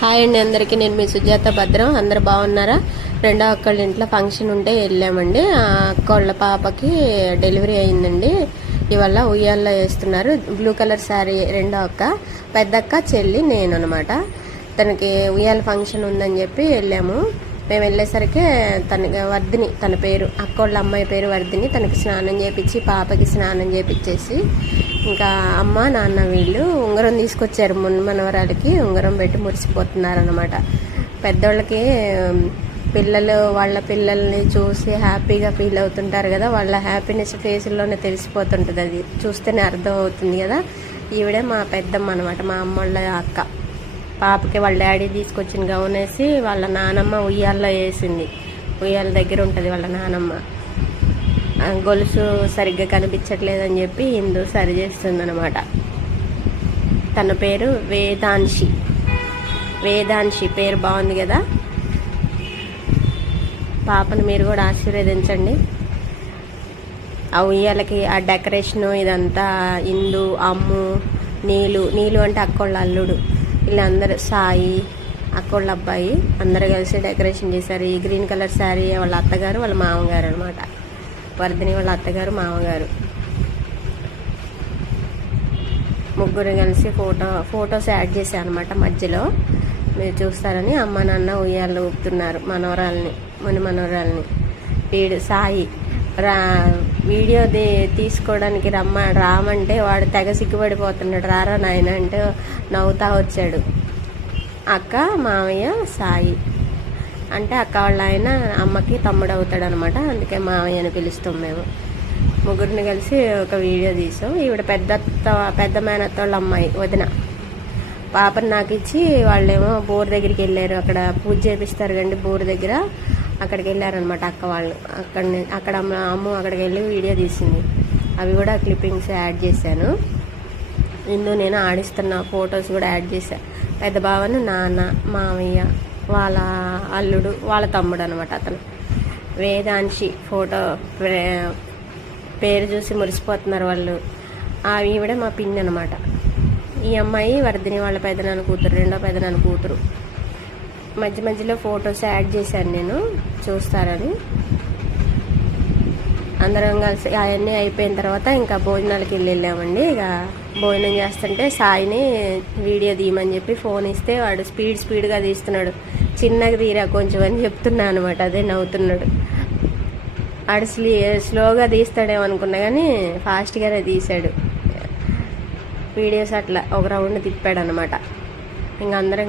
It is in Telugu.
హాయ్ అండి అందరికీ. నేను మీ సుజాత భద్రం. అందరు బాగున్నారా? రెండో అక్కళ్ళ ఇంట్లో ఫంక్షన్ ఉంటే వెళ్ళామండి. ఆ అక్కోళ్ళ పాపకి డెలివరీ అయిందండి. ఇవాళ ఉయ్యాల్లో వేస్తున్నారు. బ్లూ కలర్ శారీ రెండో అక్క, పెద్ద అక్క, చెల్లి, నేను అనమాట. తనకి ఉయ్యాల ఫంక్షన్ ఉందని చెప్పి వెళ్ళాము. మేము వెళ్ళేసరికి తనకి వర్ధిని, తన పేరు అక్కోళ్ళ అమ్మాయి పేరు వర్ధిని, తనకి స్నానం చేపించి పాపకి స్నానం చేపించేసి ఇంకా అమ్మ నాన్న వీళ్ళు ఉంగరం తీసుకొచ్చారు. మనవరాలకి ఉంగరం పెట్టి మురిసిపోతున్నారు అనమాట. పెద్దోళ్ళకి పిల్లలు వాళ్ళ పిల్లల్ని చూసి హ్యాపీగా ఫీల్ అవుతుంటారు కదా, వాళ్ళ హ్యాపీనెస్ ఫేసుల్లోనే తెలిసిపోతుంటుంది. అది చూస్తేనే అర్థం అవుతుంది కదా. ఈవిడే మా పెద్దమ్మ అనమాట, మా అమ్మోళ్ళ అక్క. పాపకి వాళ్ళ డాడీ తీసుకొచ్చిన గౌన్ వేసి వాళ్ళ నానమ్మ ఉయ్యాల్లో వేసింది. ఉయ్యాల దగ్గర ఉంటుంది వాళ్ళ నానమ్మ. గొలుసు సరిగ్గా కనిపించట్లేదని చెప్పి హిందూ సరి చేస్తుంది అనమాట. తన పేరు వేదాంశి. వేదాంశి పేరు బాగుంది కదా. పాపను మీరు కూడా ఆశీర్వదించండి. ఆ ఉయ్యాలకి ఆ డెకరేషను ఇదంతా ఇందు, అమ్ము, నీలు అంటే అక్కోళ్ళ అల్లుడు, వీళ్ళందరూ సాయి అక్కోళ్ళ అబ్బాయి అందరూ కలిసి డెకరేషన్ చేశారు. ఈ గ్రీన్ కలర్ శారీ వాళ్ళ అత్తగారు వాళ్ళ మామగారు అనమాట. వర్ధిని వాళ్ళ అత్తగారు మామగారు ముగ్గురు కలిసి ఫొటోస్ యాడ్ చేశాను అనమాట. మధ్యలో మీరు చూస్తారని అమ్మ నాన్న ఉయ్యాలు ఊపుతున్నారు మనవరాల్ని, మనవరాల్ని. వీడు సాయి వీడియో తీసుకోవడానికి రామంటే వాడు తెగ సిగ్గుపడిపోతున్నాడు. రారా నాయన అంటే నవ్వుతా వచ్చాడు. అక్క, మామయ్య, సాయి అంటే అక్క వాళ్ళ ఆయన అమ్మకి తమ్ముడు అవుతాడు అనమాట. అందుకే మామయ్య అని పిలుస్తాం మేము. ముగ్గురిని కలిసి ఒక వీడియో తీసాం. ఈవిడ పెద్ద మేనత్త వాళ్ళ అమ్మాయి వదిన. పాపను నాకు ఇచ్చి వాళ్ళేమో బోర్ దగ్గరికి వెళ్ళారు. అక్కడ పూజ చేపిస్తారు కండి బోర్ దగ్గర. అక్కడికి వెళ్ళారనమాట అక్క వాళ్ళు. అక్కడ అమ్మ అక్కడికి వెళ్ళి వీడియో తీసింది. అవి కూడా క్లిప్పింగ్స్ యాడ్ చేశాను. ఇందు నేను ఆడిస్తున్న ఫొటోస్ కూడా యాడ్ చేశాను. పెద్ద బావను నాన్న, మామయ్య, వాళ్ళ అల్లుడు, వాళ్ళ తమ్ముడు అనమాట అతను. వేదాంశి ఫోటో పేరు చూసి మురిసిపోతున్నారు వాళ్ళు. ఈవిడ మా పిన్ని అనమాట. ఈ అమ్మాయి వర్ధిని వాళ్ళ పెదనాన్న కూతురు, రెండో పెదనాన్న కూతురు. మధ్యలో ఫొటోస్ యాడ్ చేశాను నేను, చూస్తారని. అందరం కలిసి అవన్నీ అయిపోయిన తర్వాత ఇంకా భోజనాలకి వెళ్ళామండి. ఇక భోజనం చేస్తుంటే సాయిని వీడియో తీయమని చెప్పి ఫోన్ ఇస్తే వాడు స్పీడ్గా తీస్తున్నాడు. చిన్నగా తీరా కొంచెం అని చెప్తున్నా అనమాట. అదే నవ్వుతున్నాడు. వాడు స్లోగా తీస్తాడేమో అనుకున్నా కానీ ఫాస్ట్గానే తీశాడు వీడియోస్. అట్లా ఒక రౌండ్ తిప్పాడు అనమాట. ఇంకా అందరం